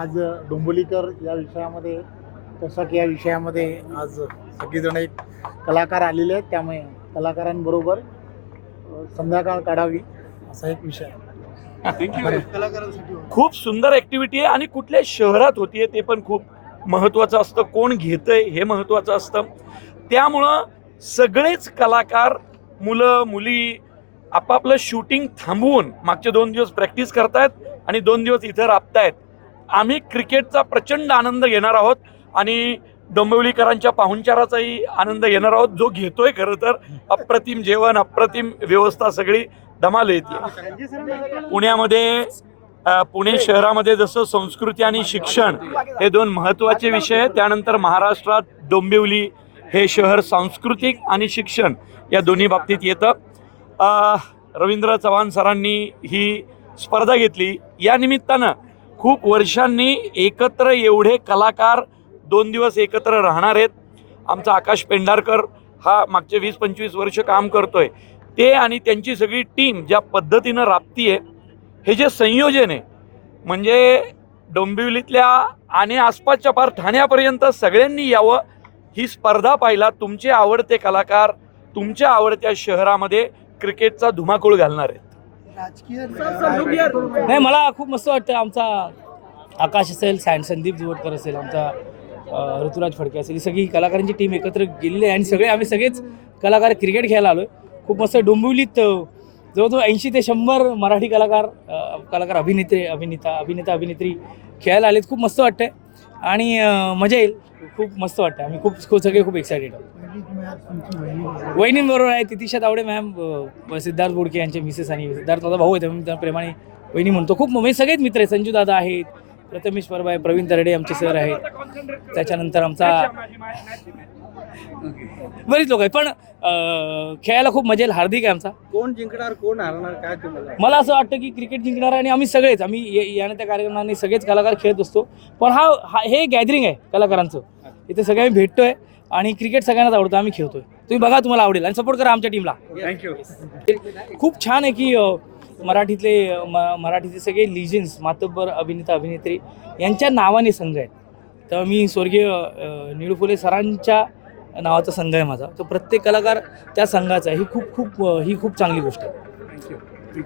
आज डोंबोलीकर या विषयामध्ये तसं या विषयामध्ये आज सगळीजण एक कलाकार आलेले आहेत. त्यामुळे कलाकारांबरोबर संध्याकाळ काढावी असा एक विषय आहे. खूप सुंदर ऍक्टिव्हिटी आहे आणि कुठल्या शहरात होतीये ते पण खूप महत्त्वाचं असतं. कोण घेतंय हे महत्त्वाचं असतं. त्यामुळं सगळेच कलाकार मुलं मुली आपापलं शूटिंग थांबवून मागचे दोन दिवस प्रॅक्टिस करतायत आणि दोन दिवस इथं राबतायत. आम्ही क्रिकेटचा प्रचंड आनंद घेणार आहोत आणि डोंबिवलीकरांच्या पाहुणचाराचाही आनंद घेणार आहोत. जो घेतोय खरं तर अप्रतिम जेवण अप्रतिम व्यवस्था सगळी धमाल येते. पुण्यामध्ये पुणे शहरामध्ये जसं संस्कृती आणि शिक्षण हे दोन महत्त्वाचे विषय आहेत. त्यानंतर महाराष्ट्रात डोंबिवली हे शहर सांस्कृतिक आणि शिक्षण या दोन्ही बाबतीत येतं. रवींद्र चव्हाण सरांनी ही स्पर्धा घेतली. या निमित्तानं खूप वर्षांनी एकत्र एवढे कलाकार दोन दिवस एकत्र राहणार आहेत. आमचा आकाश पेंढारकर हा मागचे वीस पंचवीस वर्ष काम करतोय. ते आणि त्यांची सगळी टीम ज्या पद्धतीनं राबती आहे हे जे संयोजन आहे म्हणजे डोंबिवलीतल्या आणि आसपासच्या पार ठाण्यापर्यंत सगळ्यांनी यावं ही स्पर्धा पाहिला. तुमचे आवडते कलाकार तुमच्या आवडत्या शहरामध्ये क्रिकेटचा धुमाकूळ घालणार आहेत. नाही मला खूप मस्त वाटतं आमचा आकाश असेल सँड संदीप जुवटकर असेल आमचा ऋतुराज फडके असेल ही सगळी कलाकारांची टीम एकत्र गेलेली आहे. आणि सगळे आम्ही सगळेच कलाकार क्रिकेट खेळायला आलो आहे खूप मस्त डोंबिवलीत जवळजवळ ऐंशी ते शंभर मराठी कलाकार कलाकार अभिनेते अभिनेता अभिनेता अभिनेत्री खेळायला आलेत. खूप मस्त वाटतंय. आणि मजा येईल. खूप मस्त वाटतं आम्ही खूप खूप सगळे खूप एक्सायटेड आहोत. वहिनींबरोबर आहे तितिशा तावडे मॅम सिद्धार्थ बोडके यांचे मिसेस आणि सिद्धार्थ माझा भाऊ आहे त्यामुळे त्या प्रेमाने वहिनी म्हणतो. खूप म्हणजे सगळेच मित्र आहेत. संजू दादा आहेत प्रथमेश परब आहे प्रवीण तरडे आमचे सर आहेत. त्याच्यानंतर आमचा बरीच लोक आहेत. पण अ, खेळायला खूप मजा येईल. हार्दिक आहे आमचा. कोण जिंकणार कोण हरणार काय तुम्हाला मला असं वाटतं की क्रिकेट जिंकणार आणि आम्ही सगळेच आम्ही ये- यानं त्या कार्यक्रमाने सगळेच कलाकार खेळत असतो. पण हा हा- हे गॅदरिंग आहे कलाकारांचं. इथे सगळे आम्ही भेटतोय आणि क्रिकेट सगळ्यांनाच आवडतं आम्ही खेळतोय. तुम्ही बघा तुम्हाला आवडेल. आणि सपोर्ट करा आमच्या टीमला थँक्यू खूप छान आहे की अ, मराठीतले अ, म- मराठीतले सगळे लिजन्स मातब्बर अभिनेता अभिनेत्री यांच्या नावाने संघ आहेत. तर मी स्वर्गीय अ, निळू फुले सरांच्या नावाचा संघ आहे माझा. तो प्रत्येक कलाकार त्या संघाचा आहे. ही खूप खूप ही खूप चांगली गोष्ट आहे. थँक्यू